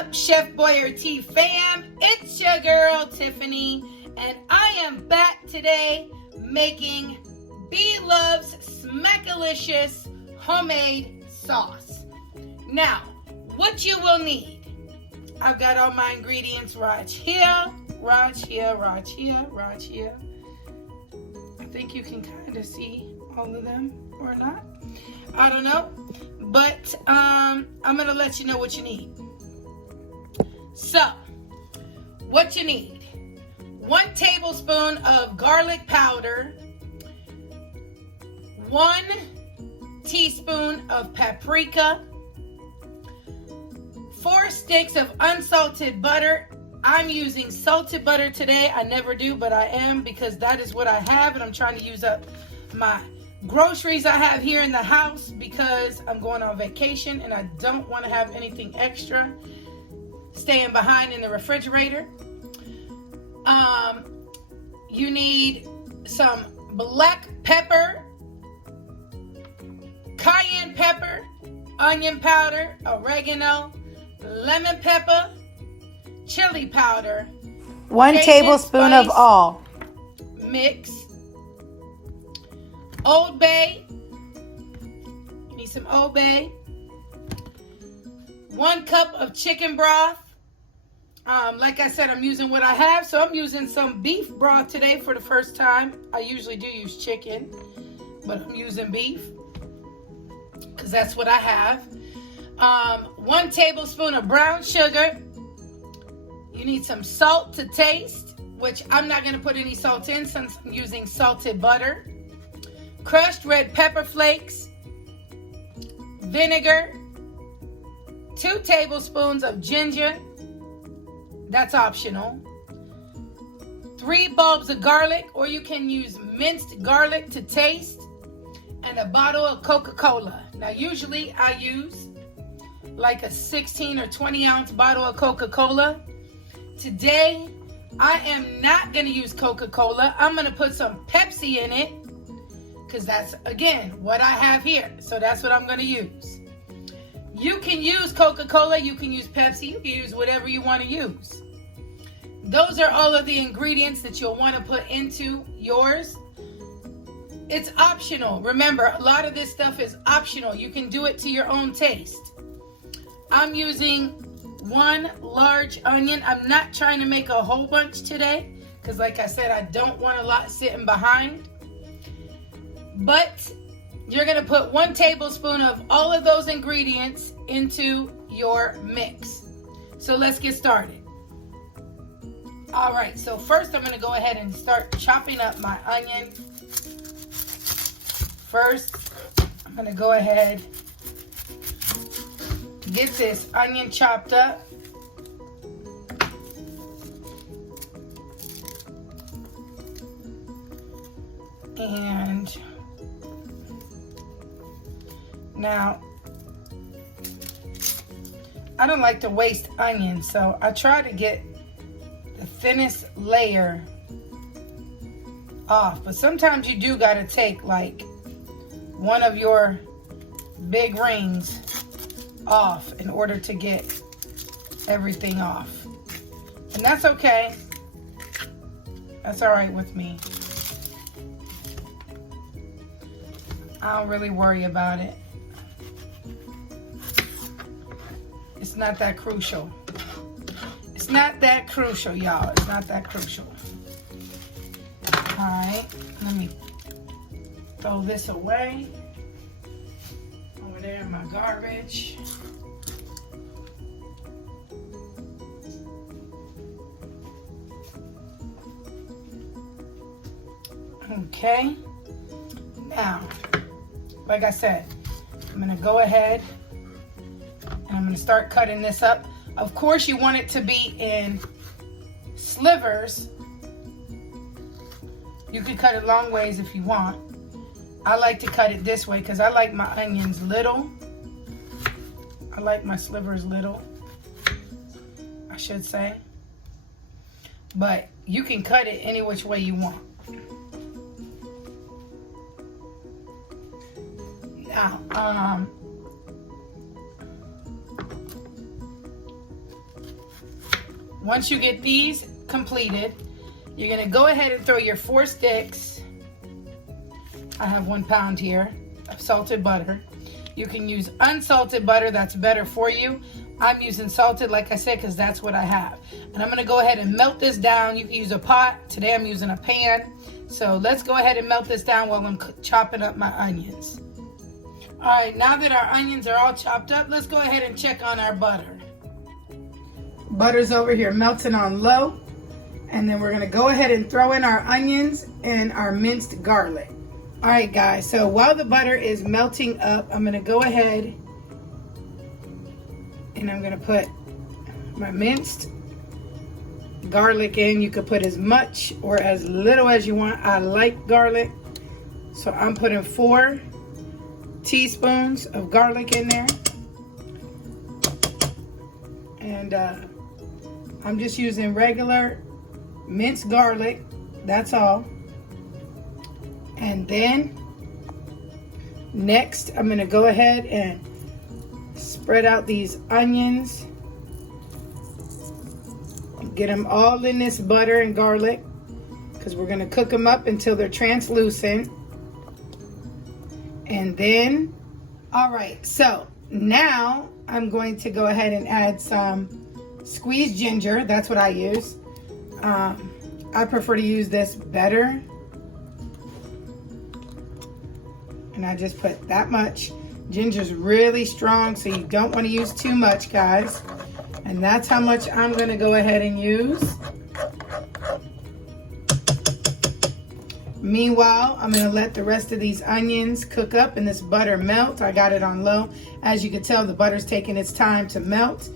up, Chef Boyardee fam? It's your girl Tiffany, and I am back today making B-Love's Smackalicious homemade sauce. Now, what you will need, I've got all my ingredients right here. I think you can kind of see all of them or not. I don't know, but I'm gonna let you know what you need. So, what you need: 1 tablespoon of garlic powder, 1 teaspoon of paprika, 4 sticks of unsalted butter. I'm using salted butter today. I never do, but I am because that is what I have, and I'm trying to use up my groceries I have here in the house because I'm going on vacation and I don't want to have anything extra staying behind in the refrigerator. You need some black pepper, cayenne pepper, onion powder, oregano, lemon pepper, chili powder, 1 tablespoon of all. Mix. Old Bay. You need some Old Bay. 1 cup of chicken broth. Like I said, I'm using what I have, so I'm using some beef broth today for the first time. I usually do use chicken, but I'm using beef because that's what I have. 1 tablespoon of brown sugar. You need some salt to taste, which I'm not going to put any salt in since I'm using salted butter. Crushed red pepper flakes, vinegar, 2 tablespoons of ginger, that's optional, 3 bulbs of garlic, or you can use minced garlic to taste, and a bottle of Coca-Cola. Now usually I use like a 16 or 20 ounce bottle of Coca-Cola. Today I am not going to use Coca-Cola. I'm going to put some Pepsi in it, because that's, again, what I have here. So that's what I'm going to use. You can use Coca-Cola. You can use Pepsi. You can use whatever you want to use. Those are all of the ingredients that you'll want to put into yours. It's optional. Remember, a lot of this stuff is optional. You can do it to your own taste. I'm using 1 large onion. I'm not trying to make a whole bunch today because, like I said, I don't want a lot sitting behind. But you're going to put 1 tablespoon of all of those ingredients into your mix. So let's get started. All right, so first I'm going to go ahead and start chopping up my onion. First, I'm going to go ahead and get this onion chopped up. And now, I don't like to waste onions, so I try to get the thinnest layer off. But sometimes you do got to take like one of your big rings off in order to get everything off. And that's okay. That's all right with me. I don't really worry about it. It's not that crucial. It's not that crucial, y'all. It's not that crucial. Alright, let me throw this away. Over there in my garbage. Okay. Now, like I said, I'm going to go ahead and I'm going to start cutting this up. Of course, you want it to be in slivers. You can cut it long ways if you want. I like to cut it this way because I like my onions little. I like my slivers little, I should say. But you can cut it any which way you want. Now, once you get these completed, you're gonna go ahead and throw your 4 sticks. I have 1 pound here of salted butter. You can use unsalted butter, that's better for you. I'm using salted, like I said, because that's what I have. And I'm gonna go ahead and melt this down. You can use a pot. Today I'm using a pan. So let's go ahead and melt this down while I'm chopping up my onions. All right, now that our onions are all chopped up, let's go ahead and check on our butter. Butter's over here melting on low. And then we're gonna go ahead and throw in our onions and our minced garlic. All right, guys, so while the butter is melting up, I'm gonna go ahead and I'm gonna put my minced garlic in. You could put as much or as little as you want. I like garlic, so I'm putting 4 teaspoons of garlic in there. And I'm just using regular minced garlic, that's all. And then next I'm gonna go ahead and spread out these onions. Get them all in this butter and garlic because we're gonna cook them up until they're translucent. And then, all right, so now I'm going to go ahead and add some squeezed ginger. That's what I use. I prefer to use this better. And I just put that much. Ginger's really strong, so you don't want to use too much, guys. And that's how much I'm going to go ahead and use. Meanwhile, I'm going to let the rest of these onions cook up and this butter melt. I got it on low. As you can tell, the butter's taking its time to melt.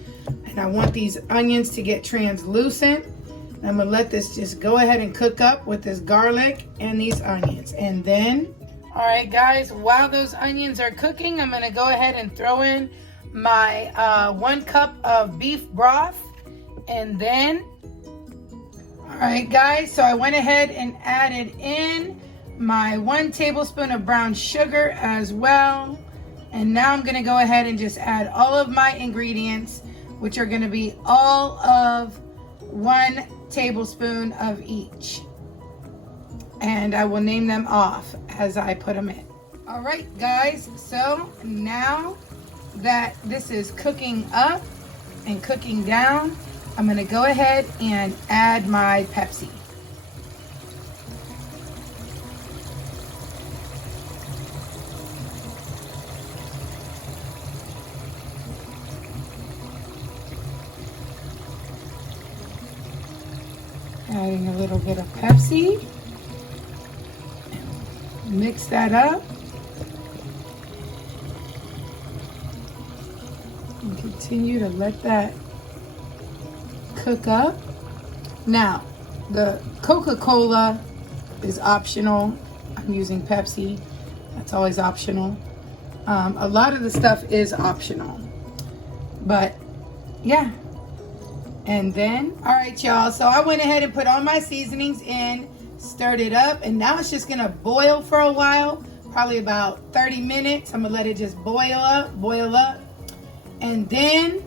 And I want these onions to get translucent. And I'm going to let this just go ahead and cook up with this garlic and these onions. And then, all right, guys, while those onions are cooking, I'm going to go ahead and throw in my 1 cup of beef broth. And then, all right, guys, so I went ahead and added in my 1 tablespoon of brown sugar as well. And now I'm going to go ahead and just add all of my ingredients, which are going to be all of 1 tablespoon of each. And I will name them off as I put them in. All right, guys, so now that this is cooking up and cooking down, I'm going to go ahead and add my Pepsi. Adding a little bit of Pepsi. Mix that up. And continue to let that cook up. Now, the Coca-Cola is optional. I'm using Pepsi. That's always optional. A lot of the stuff is optional. But, yeah. And then, all right, y'all. So I went ahead and put all my seasonings in, stirred it up, and now it's just gonna boil for a while, probably about 30 minutes. I'm gonna let it just boil up. And then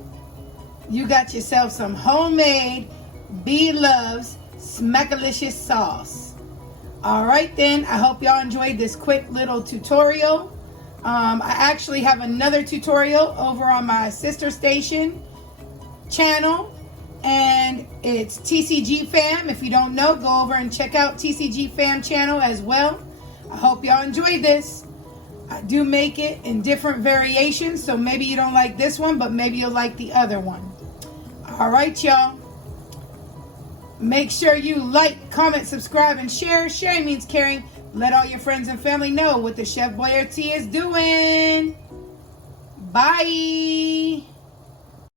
you got yourself some homemade Bloveslife Smackalicious sauce. All right, then, I hope y'all enjoyed this quick little tutorial. I actually have another tutorial over on my sister station channel. And it's TCG Fam. If you don't know, go over and check out TCG Fam channel as well. I hope y'all enjoyed this. I do make it in different variations, so maybe you don't like this one, but maybe you'll like the other one. All right, y'all. Make sure you like, comment, subscribe, and share. Sharing means caring. Let all your friends and family know what the Chef Boyardee is doing. Bye.